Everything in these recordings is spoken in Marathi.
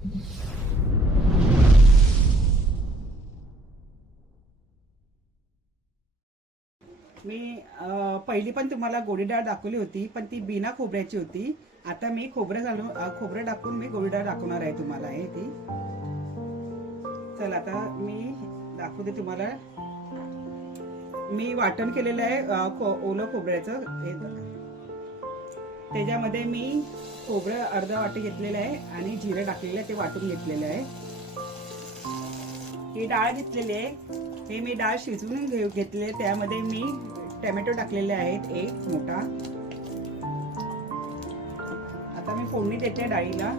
मी पहिली पण तुम्हाला गोडी डाळ दाखवली होती, पण ती बिना खोबऱ्याची होती. आता मी खोबरं टाकून मी गोडी डाळ दाखवणार आहे तुम्हाला. आहे ती. चल आता मी दाखवते तुम्हाला. मी वाटण केलेलं आहे ओलं खोबऱ्याचं. त्याच्यामध्ये मी खोबरं अर्धा वाटी घेतलेलं आहे आणि जिरं टाकलेलं आहे, ते वाटून घेतलेलं आहे. ही डाळ घेतलेली आहे. हे मी डाळ शिजवून घेतले. त्यामध्ये मी टोमॅटो टाकलेले आहेत एक मोठा. आता मी फोडणी देते डाळीला.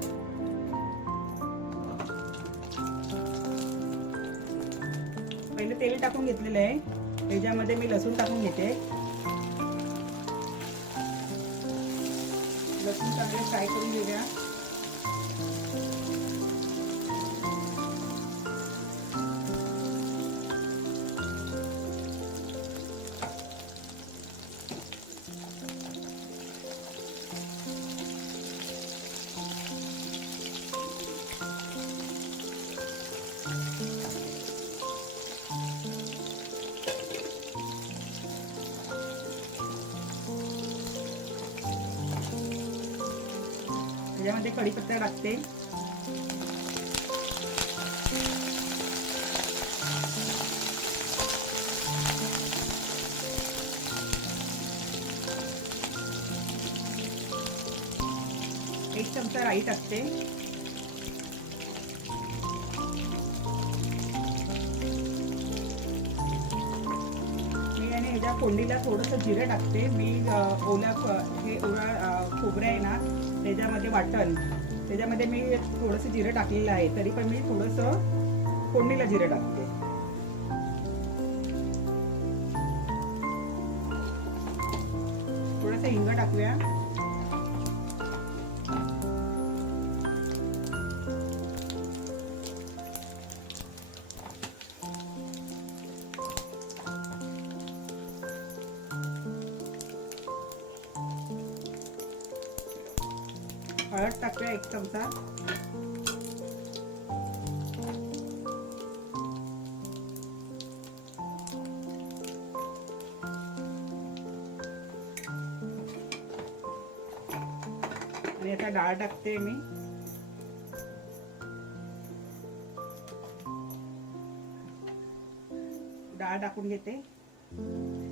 पहिले तेल टाकून घेतलेलं आहे. त्याच्यामध्ये मी लसूण टाकून घेते. लसूण चांगले फ्राय करून घेऊया. त्याच्यामध्ये कढीपत्ता टाकते. एक चमचा राई टाकते. मी आणि ह्याच्या फोडणीला थोडंसं जिरं टाकते. मी ओला खोबरं आहे ना, त्याच्यामध्ये वाटण, त्याच्यामध्ये मी थोडंसं जिरं टाकलेलं आहे. तरी पण मी थोडंसं फोडणीला जिरं टाकते. थोडंसं हिंग टाकूया. हळद टाकूया एक चमचा. आणि आता डाळ टाकते मी. डाळ टाकून घेते.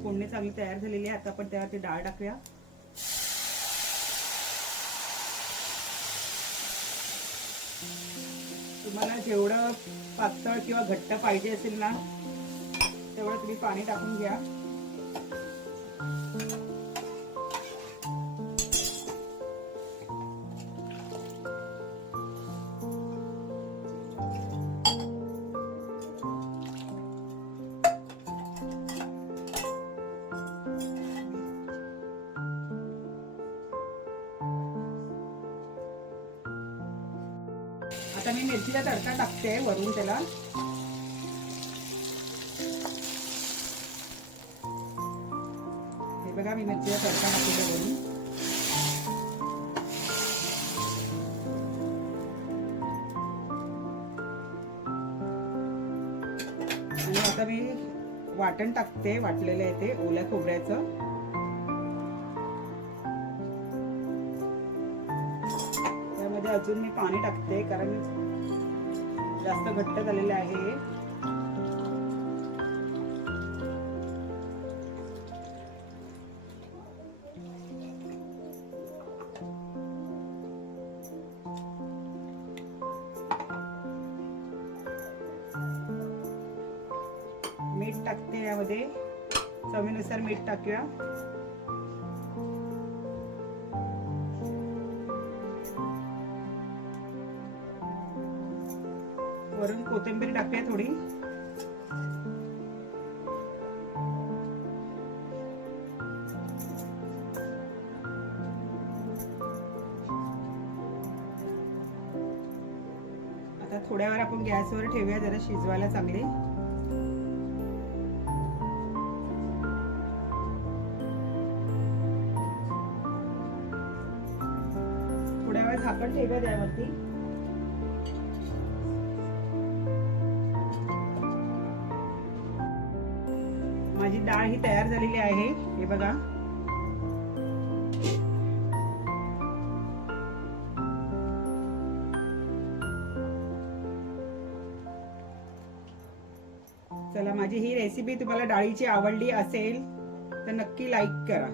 फोडणी चांगली तयार झालेली आहे. आता आपण त्यावरती डाळ टाकूया. तुम्हाला जेवढं पातळ किंवा घट्ट पाहिजे असेल ना, तेवढं तुम्ही पाणी टाकून घ्या. आता मी मिरचीचा तडका टाकते वरून त्याला. हे बघा, मी मिरचीचा तडका टाकते वरून. आणि आता मी वाटण टाकते. वाटलेलं आहे ते ओल्या खोबऱ्याचं. अजून मी पाणी टाकते, कारण जास्त घट्ट झालेले आहे. मीठ टाकते यामध्ये. चवीनुसार मीठ टाकूया. वरून कोथिंबीर टाकूया थोडी. आता थोड्या वेळ आपण गॅसवर ठेवूया जरा शिजवायला चांगली. थोड्या वेळ झाकण ठेवूया त्यावरती. माझी डाळ ही तयार झालेली आहे, हे बघा. चला, माझी ही रेसिपी तुम्हाला डाळीची आवडली असेल तर नक्की लाईक करा.